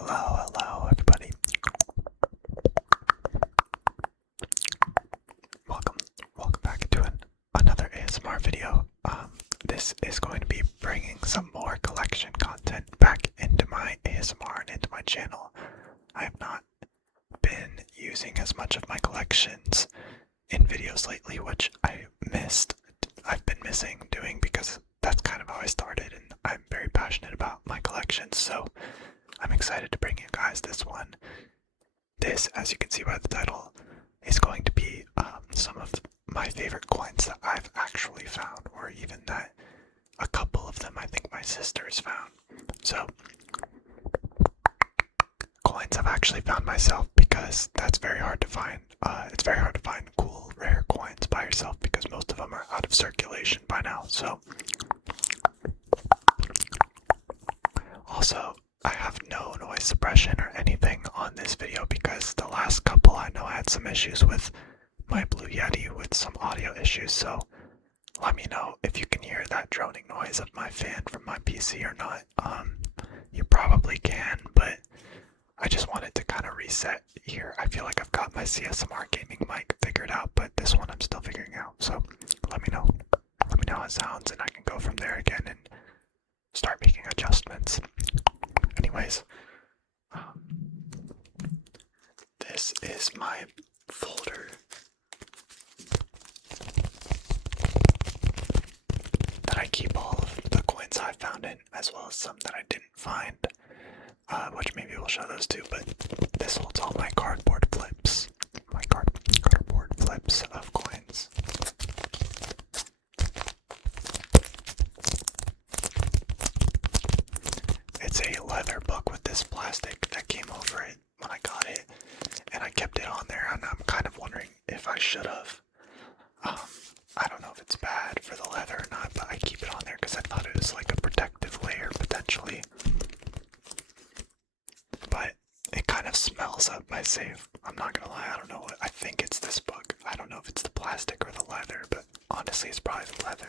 Hello, everybody. Welcome back to another ASMR video. This is going to be bringing some more collection content back into my ASMR and into my channel. I have not been using as much of my collections in videos lately, which I've been missing doing because that's kind of how I started, and I'm very passionate about my collections, so I'm excited to bring you guys this one. This, as you can see by the title, is going to be some of my favorite coins that I've actually found, or even that a couple of them I think my sister's found. So, coins I've actually found myself because that's very hard to find. It's very hard to find cool, rare coins by yourself because most of them are out of circulation by now. So, also, I have no noise suppression or anything on this video because the last couple I know I had some issues with my Blue Yeti with some audio issues, so let me know if you can hear that droning noise of my fan from my PC or not. You probably can, but I just wanted to kind of reset here. I feel like I've got my CSMR gaming mic figured out, but this one I'm still figuring out, so let me know. Let me know how it sounds and I can go from there again and start making adjustments. Anyways, this is my folder that I keep all of the coins I found in, as well as some that I didn't find, which maybe we'll show those too, but this holds all my cardboard flips, cardboard flips of coins. It's a leather book with this plastic that came over it when I got it, and I kept it on there, and I'm kind of wondering if I should have. I don't know if it's bad for the leather or not, but I keep it on there because I thought it was like a protective layer potentially. But it kind of smells up my safe. I'm not gonna lie, I don't know I think it's this book. I don't know if it's the plastic or the leather, but honestly it's probably the leather.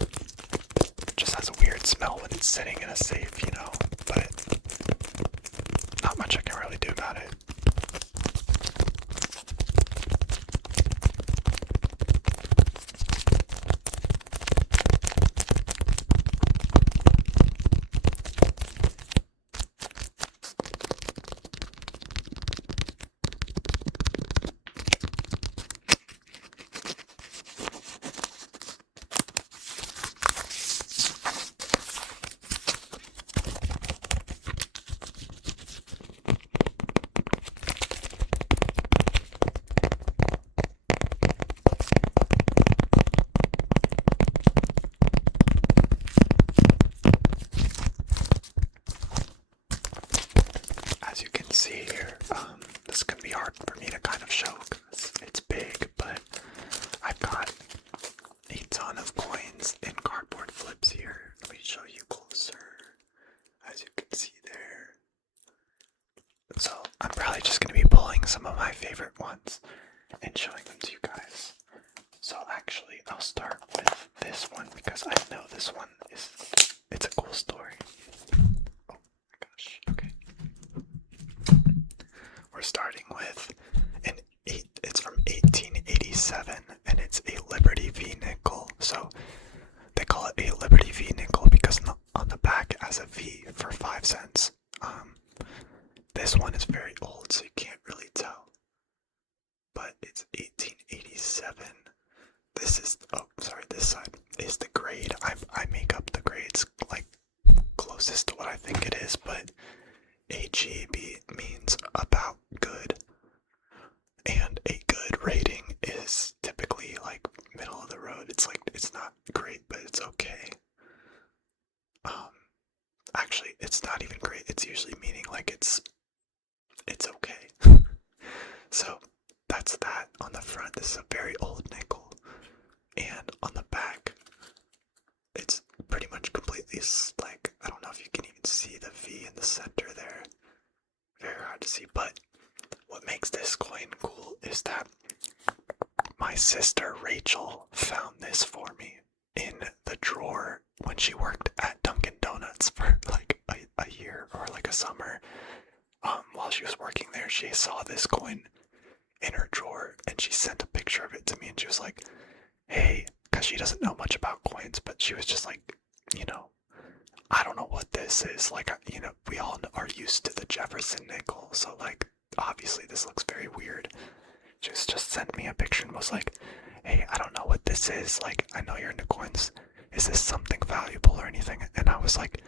It just has a weird smell when it's sitting in a safe, you know, but not much I can really do about it. As you can see here, this can be hard for me to kind of show because it's big, but I've got a ton of coins in cardboard flips here. Let me show you closer, as you can see there. So I'm probably just going to be pulling some of my favorite ones and showing them to you guys. So actually, I'll start with this one because I know this one it's a cool story. Oh my gosh, okay. We're starting with it's from 1887, and it's a Liberty V nickel. So they call it a Liberty V nickel because on the back it has a V for 5 cents. This one is very old, so you can't really tell, but it's 1887. This side is the grade. I make up the grades like closest to what I think it is, but AGB means about good, and a good rating is typically like middle of the road. It's like, it's not great, but it's okay. Actually, it's not even great. It's usually meaning like it's okay. So that's that on the front. This is a very old nickel, and on the back, it's pretty much completely like, I don't know if you can even see the V in the center there. Very hard to see, but what makes this coin cool is that my sister Rachel found this for me in the drawer when she worked at Dunkin' Donuts for like a year or like a summer. While she was working there, she saw this coin in her drawer and she sent a picture of it to me and she was like, hey, because she doesn't know much about coins, but she was just like, you know, I don't know what this is. Like, you know, we all are used to the Jefferson nickel, so like, obviously this looks very weird. Just sent me a picture and was like, hey, I don't know what this is. Like, I know you're into coins. Is this something valuable or anything? And I was like,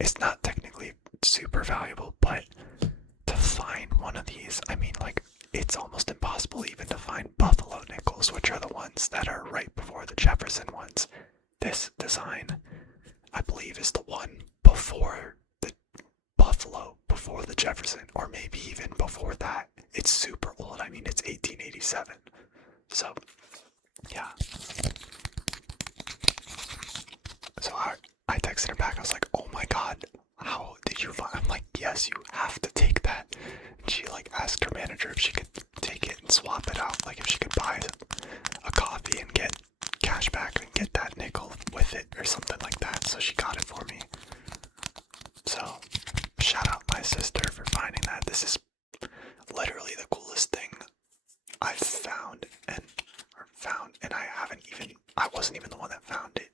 it's not technically super valuable, but to find one of these, I mean, like, it's almost impossible even to find buffalo nickels, which are the ones that are right before the Jefferson ones. This design, I believe, is the one before the buffalo, before the Jefferson, or maybe even before that. It's super old. I mean, it's 1887. So, yeah. So I texted her back. I was like, oh my god, how did you find? I'm like, yes, you have to take that. And she like asked her manager if she could take it and swap it out, like if she could buy a coffee and get cash back and get that nickel with it or something like that. So she got it for me. So shout out my sister for finding that. This is literally the coolest thing I've found, and I wasn't even the one that found it.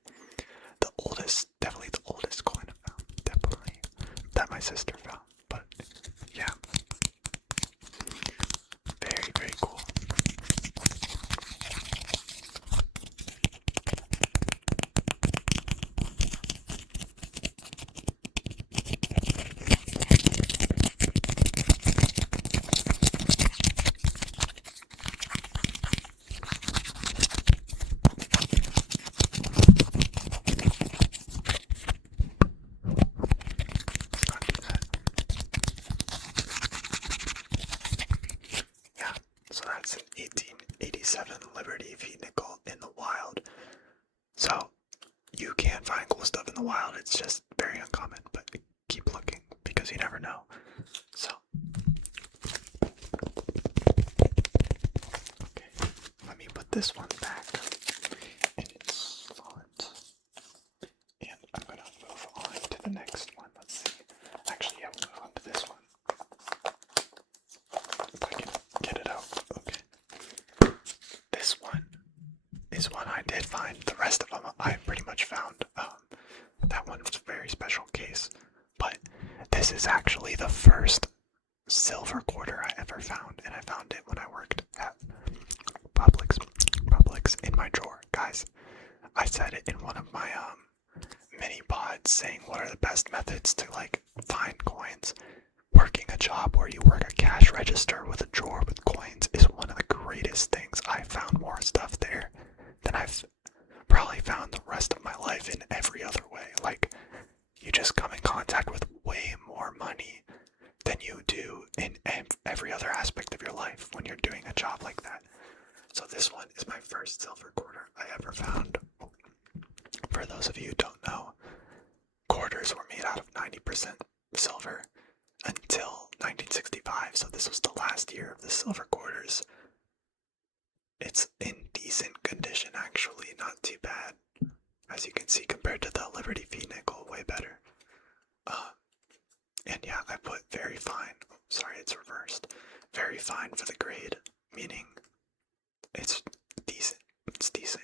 The oldest, definitely the oldest coin I found, definitely, that my sister found, but yeah, very, very cool. Yeah, so that's an 1887 Liberty V nickel in the wild. So you can find cool stuff in the wild, it's just very uncommon, but keep looking because you never know. So, okay, let me put this one back in its slot, and I'm gonna move on to the next one. Let's see. Actually, yeah, we'll move on to this one. If I can get it out. Okay. This one is one I did find. The rest of them I pretty much found. That one was a very special case. But this is actually the first silver quarter I ever found, and I found it when I worked at Publix in my drawer. Guys, I said it in one of my mini pods saying what are the best methods to like find coins. Working a job where you work a cash register with a drawer with coins is one of the greatest things. I found more stuff there than I've probably found the rest of my life in every other way. Like, you just come in contact with way more money than you do in every other aspect of your life when you're doing a job like that. So this one is my first silver quarter I ever found. For those of you who don't know, quarters were made out of 90% silver until 1965, so this was the last year of the silver quarters. It's in decent condition, actually, not too bad. As you can see, compared to the Liberty V nickel, way better. And yeah, I put very fine. Oh, sorry, it's reversed. Very fine for the grade, meaning it's decent. It's decent.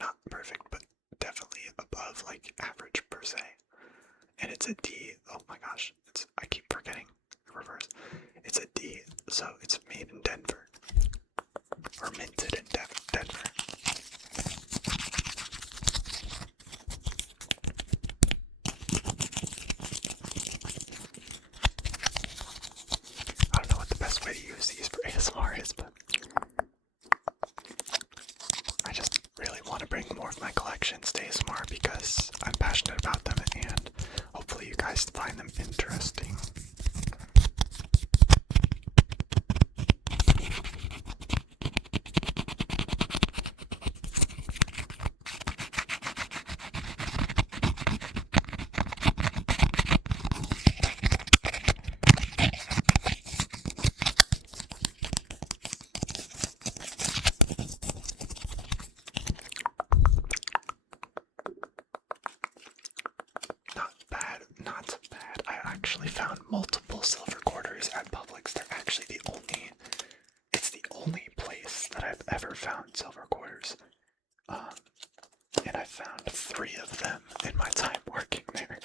Not perfect, but definitely above like average per se. And it's a D. Oh my gosh, I keep forgetting reverse. It's a D, so it's made in Denver, or minted in Denver. I don't know what the best way to use these for ASMR is, but I just really want to bring more of my collections to ASMR because I'm passionate about them, and hopefully you guys find them interesting. multiple silver quarters at Publix. They're actually it's the only place that I've ever found silver quarters. And I found 3 of them in my time working there,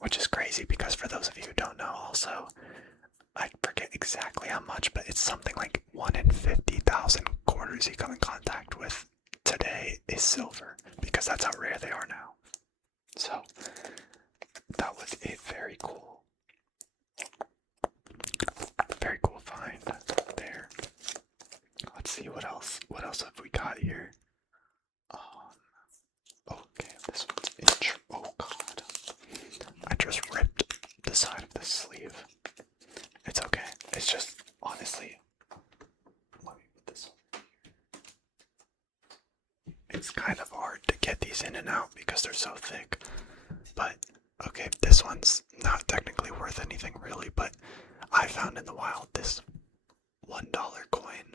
which is crazy because for those of you who don't know, also, I forget exactly how much, but it's something like 1 in 50,000 quarters you come in contact with today is silver, because that's how rare they are now. So, that was a very cool find there. Let's see what else have we got here. Okay, this one's oh god. I just ripped the side of the sleeve. It's okay. It's just, honestly, let me put this over here. It's kind of hard to get these in and out because they're so thick. But, okay, this one's not technically worth anything really, but I found in the wild this $1 coin.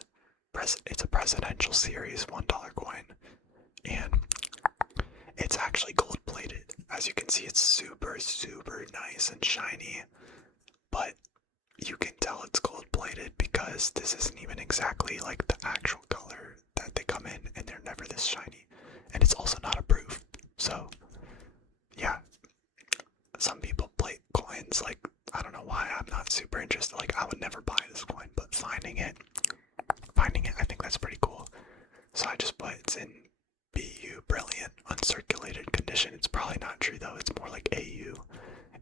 It's a presidential series $1 coin. And it's actually gold plated. As you can see, it's super, super nice and shiny. But you can tell it's gold plated because this isn't even exactly like the actual color that they come in, and they're never this shiny. And it's also not approved. So, yeah. Some people plate coins, like, I don't know why, I'm not super interested. Like, I would never buy this coin, but finding it, I think that's pretty cool. So I just put it's in BU, brilliant, uncirculated condition. It's probably not true though, it's more like AU.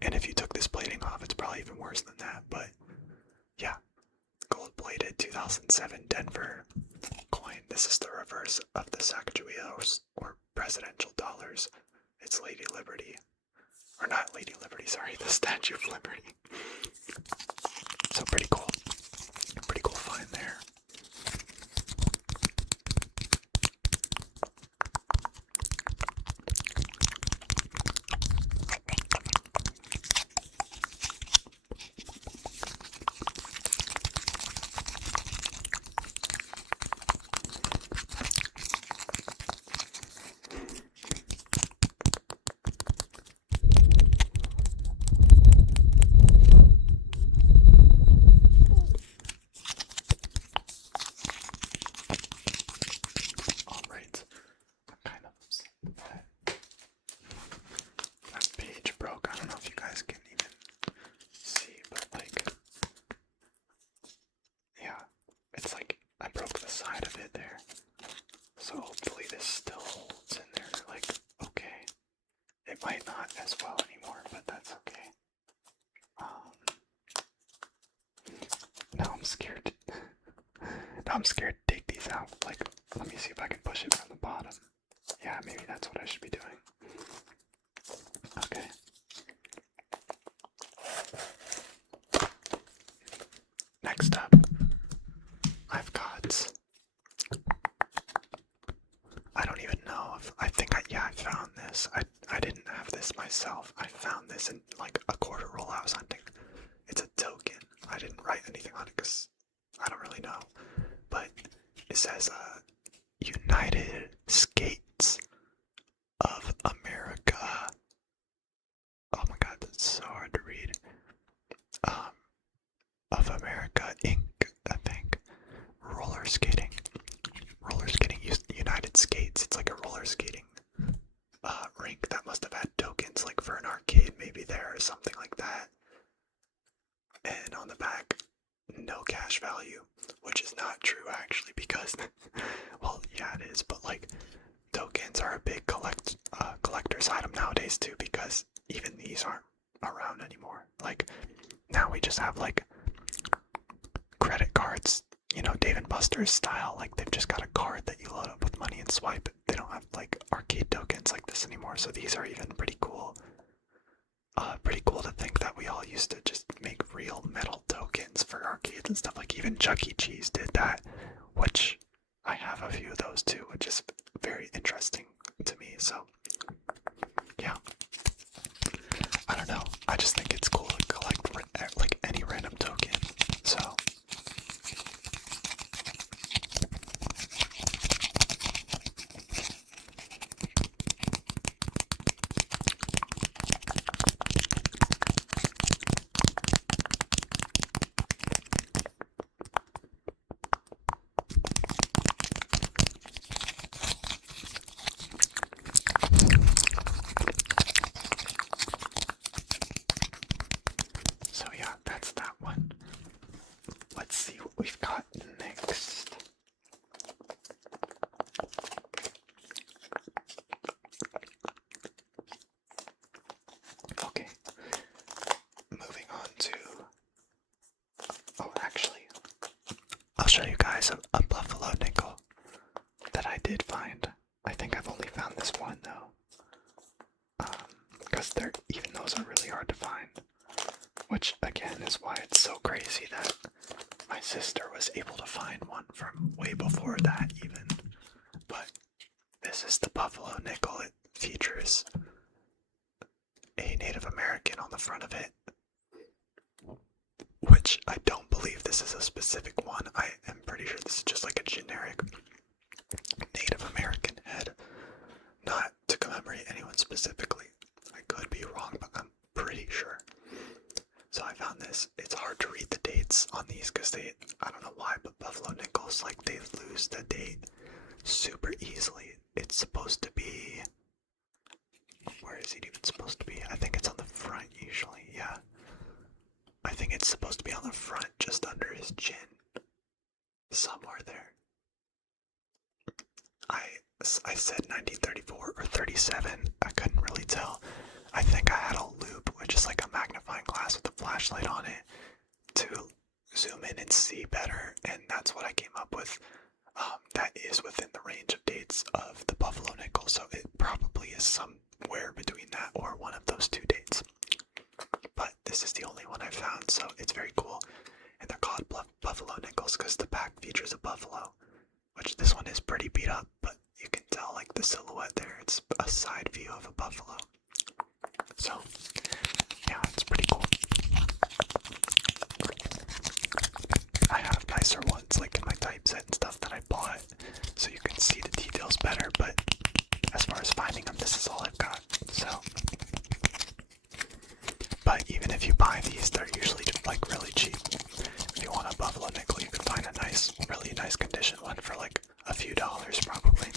And if you took this plating off, it's probably even worse than that, but yeah. Gold plated 2007 Denver coin. This is the reverse of the Sacagawea or presidential dollars. It's Lady Liberty. Or not Lady Liberty, sorry, the Statue of Liberty. So pretty cool. Pretty cool find there. Might not as well anymore, but that's okay. Now I'm scared. Now I'm scared to take these out. Like, let me see if I can push it from the bottom. Yeah, maybe that's what I should be doing. Okay. Next up, I've got. I don't even know if I found this. I didn't have this myself. I found this in like a quarter roll I was hunting. It's a token. I didn't write anything on it because I don't really know. But it says United Skates of America. Oh my god, that's so hard to read. Of America Inc. I think. Roller skating United Skates. It's like a roller skating rink that must have had tokens like for an arcade maybe there or something like that. And on the back, no cash value, which is not true actually because well, yeah it is, but like tokens are a big collector's item nowadays too, because even these aren't around anymore. Like now we just have like credit cards, you know, Dave & Buster's style. Like they've just got a card that you load up with money and swipe. They don't have like arcade tokens like this anymore. So these are even pretty cool. Pretty cool to think that we all used to just make real metal tokens for arcades and stuff. Like even Chuck E. Cheese did that, which I have a few of those too, which is very interesting to me. So yeah, I don't know. I just think it's cool to collect like any random token. So So yeah, that's that one. Let's see what we've got next. Okay, moving on to, oh actually, I'll show you guys a buffalo nickel that I did find. I think I've only found this one though, because even those are really hard to find, which again is why it's so crazy that my sister was able to find one from way before that even. But this is the buffalo nickel. It features a Native American on the front of it, which I don't believe this is a specific one. I am pretty sure this is just like a generic Native American head, not to commemorate anyone specifically. I could be wrong, but I'm pretty sure. So I found this. It's hard to read the dates on these because I don't know why, but buffalo nickels, like, they lose the date super easily. It's supposed to be, where is it even supposed to be? I think it's on the front usually, yeah. I think it's supposed to be on the front, just under his chin. Somewhere there. I said 1934 or 37. I couldn't really tell. I think I had a loop, which is like a magnifying glass with a flashlight on it, to zoom in and see better, and that's what I came up with. That is within the range of dates of the buffalo nickel, so it probably is somewhere between that or one of those two dates. But this is the only one I found, so it's very cool. And they're called buffalo nickels because the back features a buffalo, which this one is pretty beat up, but you can tell like the silhouette there. It's a side view of a buffalo. So, yeah, it's pretty cool. I have nicer ones like in my typeset and stuff that I bought, so you can see the details better, but as far as finding them, this is all I've got. So, but even if you buy these, they're usually like really cheap. If you want a buffalo nickel, you can find a nice, really nice condition one for like a few dollars probably.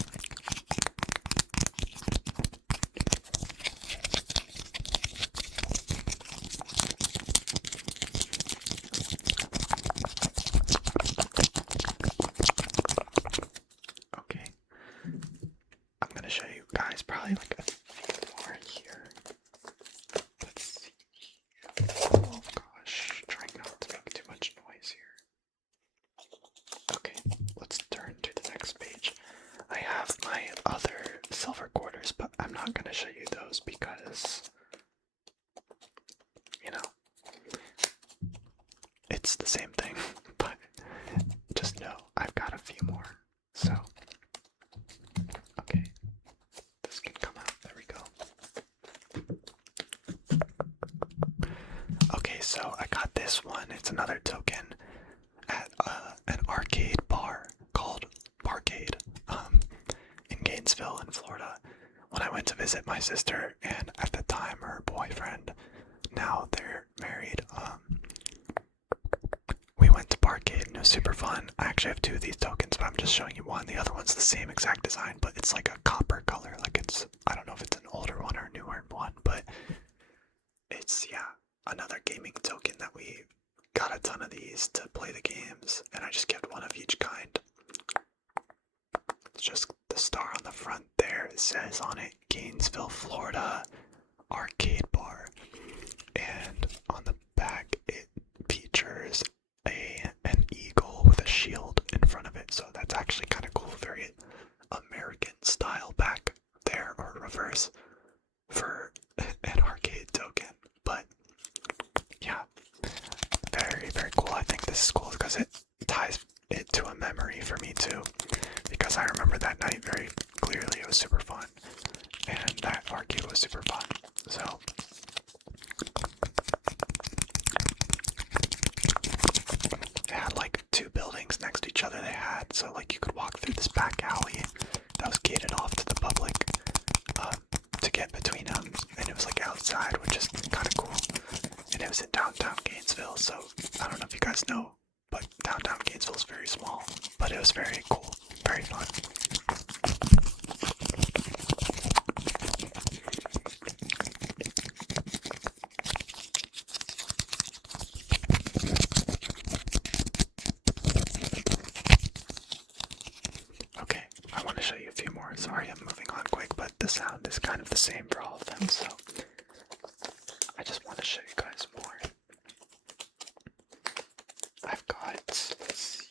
Okay, I'm gonna show you guys probably like a few more here. Let's see. Oh gosh, trying not to make too much noise here. Okay, let's turn to the next page. I have my other silver quarters, but I'm not gonna show you those because, you know, it's the same thing, but just know I've got a few more. So, okay, this can come out. There we go. Okay, so I got this one. It's another token at an arcade bar called Barcade in Gainesville in Florida. When I went to visit my sister, and at the time her boyfriend, now they're married, we went to Barcade and it was super fun. I actually have two of these tokens, but I'm just showing you one. The other one's the same exact design, but it's like a copper color. Like it's, I don't know if it's an older one or a newer one, but it's, yeah, another gaming token that we got a ton of these to play the games, and I just kept one of each kind. It's just the star on the front there. It says on it, Gainesville, Florida, arcade bar. And on the back, it features an eagle with a shield in front of it. So that's actually kind of cool. Very American style back there, or reverse, for an arcade token. But yeah, very, very cool. I think this is cool because it ties it to a memory for me too, because I remember that night very clearly. It was super fun, and that arcade was super fun. So they had like two buildings next to each other. They had, so like you could walk through this back alley that was gated off to the public to get between them, and it was like outside, which is kind of cool. And it was in downtown Gainesville, so I don't know if you guys know, but downtown Gainesville is very small, but it was very cool, very fun. I've got, let's see,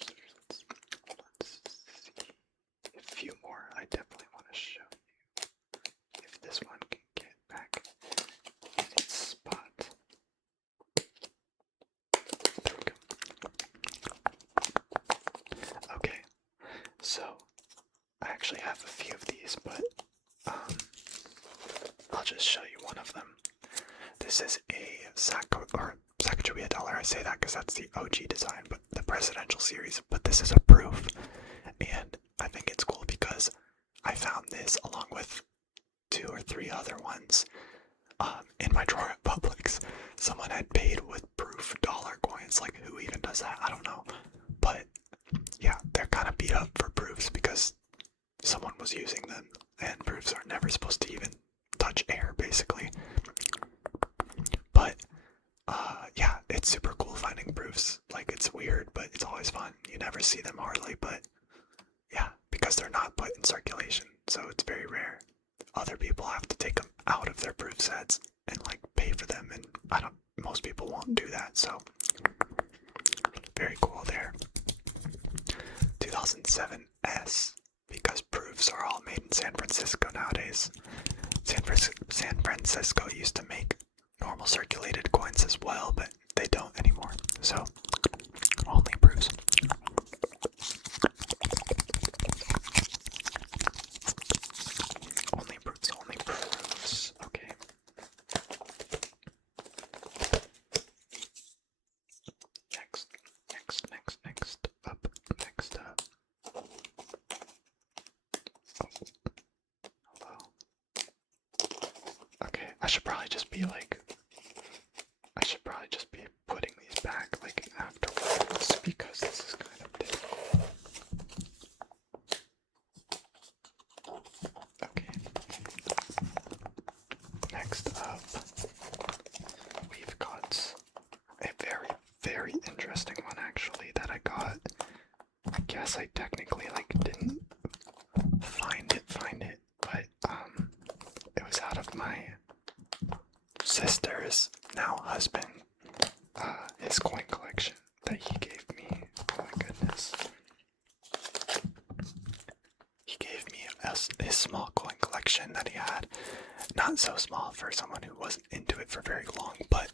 a few more I definitely want to show you. If this one can get back in its spot. There we go. Okay, so I actually have a few of these, but I'll just show you one of them. This is a Sacagawea dollar. I say that because that's the OG design, but the presidential series. But this is a proof, and I think it's cool because I found this along with 2 or 3 other ones in my drawer at Publix. Someone had paid with proof dollar coins. Like, who even does that? I don't know. But yeah, they're kind of beat up for proofs because someone was using them, and proofs are never supposed to even touch air, basically. But yeah, it's super cool finding proofs. Like, it's weird, but it's always fun. You never see them hardly, but yeah, because they're not put in circulation, so it's very rare. Other people have to take them out of their proof sets and like pay for them, and most people won't do that, so very cool there. 2007 S, because proofs are all made in San Francisco nowadays. San Francisco used to make normal circulated coins as well, but they don't anymore, so only proofs. Only proofs, okay. Next up. Oh. Hello. Okay, I should probably just be putting these back like afterwards because this is kind of difficult. Okay. Next up, we've got a very, very interesting one actually that I got. I guess I technically didn't find it, but it was out of my sister's now husband, his coin collection that he gave me. Oh my goodness. He gave me his small coin collection that he had. Not so small for someone who wasn't into it for very long, but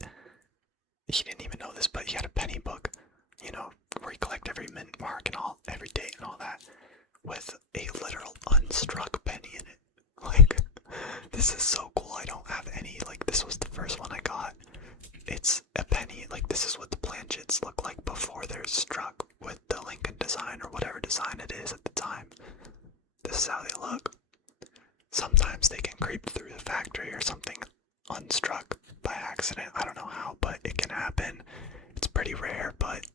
he didn't even know this, but he had a penny book, where you collect every mint mark and every date and all that, with a literal unstruck penny in it. Like, this is so cool. I don't have any. Like, this was the first one I got. It's a penny. Like, this is what the planchets look like before they're struck with the Lincoln design or whatever design it is at the time. This is how they look. Sometimes they can creep through the factory or something unstruck by accident. I don't know how, but it can happen. It's pretty rare, but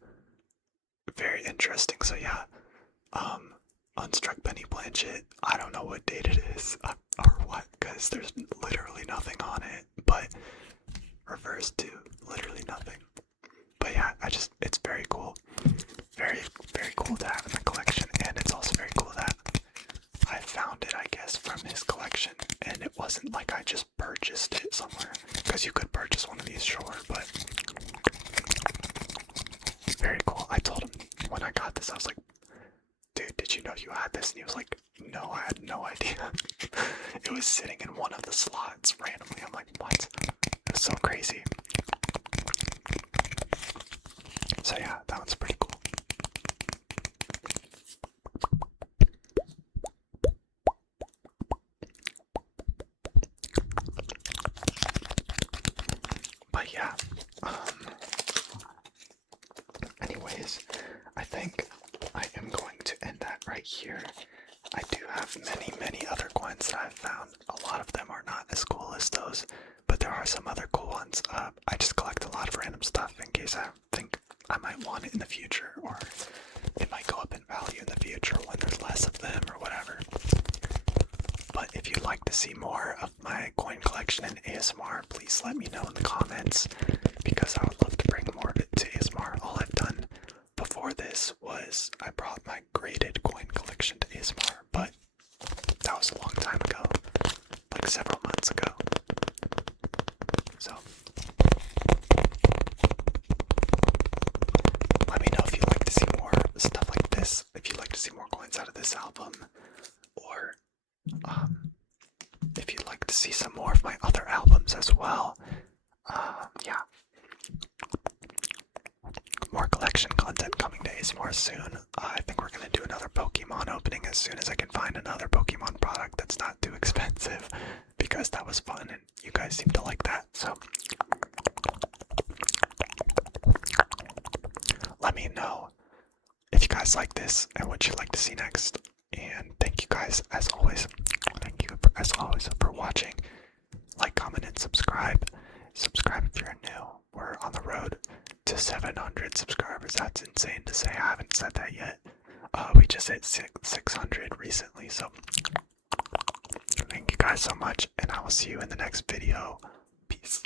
very interesting. So yeah, unstruck penny planchet. I don't know what date it is or what, because there's literally nothing on it, but reversed to literally nothing. But yeah, it's very cool. Very, very cool to have in the collection, and it's also very cool that I found it, I guess, from his collection, and it wasn't like I just purchased it somewhere, because you could purchase one of these, sure, but very cool. I told him when I got this, I was like, dude, did you know you had this? And he was like, no, I had no idea. It was sitting in one of the slots randomly. I'm like, what? It was so crazy. So yeah, that one's pretty cool. But yeah, anyways, I think I am going to end that right here. I do have many, many other coins that I've found. A lot of them are not as cool as those, but there are some other cool ones. I just collect a lot of random stuff in case I think I might want it in the future, or it might go up in value in the future when there's less of them or whatever. But if you'd like to see more of my coin collection and ASMR, please let me know in the comments, because I would love to bring more of it to ASMR. All I've done before this was I brought my graded coin collection to ASMR, but that was a long time ago, like several months ago. So let me know ASMR soon. I think we're gonna do another Pokemon opening as soon as I can find another Pokemon product that's not too expensive, because that was fun and you guys seem to like that. So let me know if you guys like this and what you'd like to see next. And thank you guys as always. Thank you as always for watching. Like, comment, and subscribe. Subscribe if you're new. We're on the road to 700 subscribers. That's insane to say. I haven't said that yet. We just hit 600 recently. So thank you guys so much, and I will see you in the next video. Peace.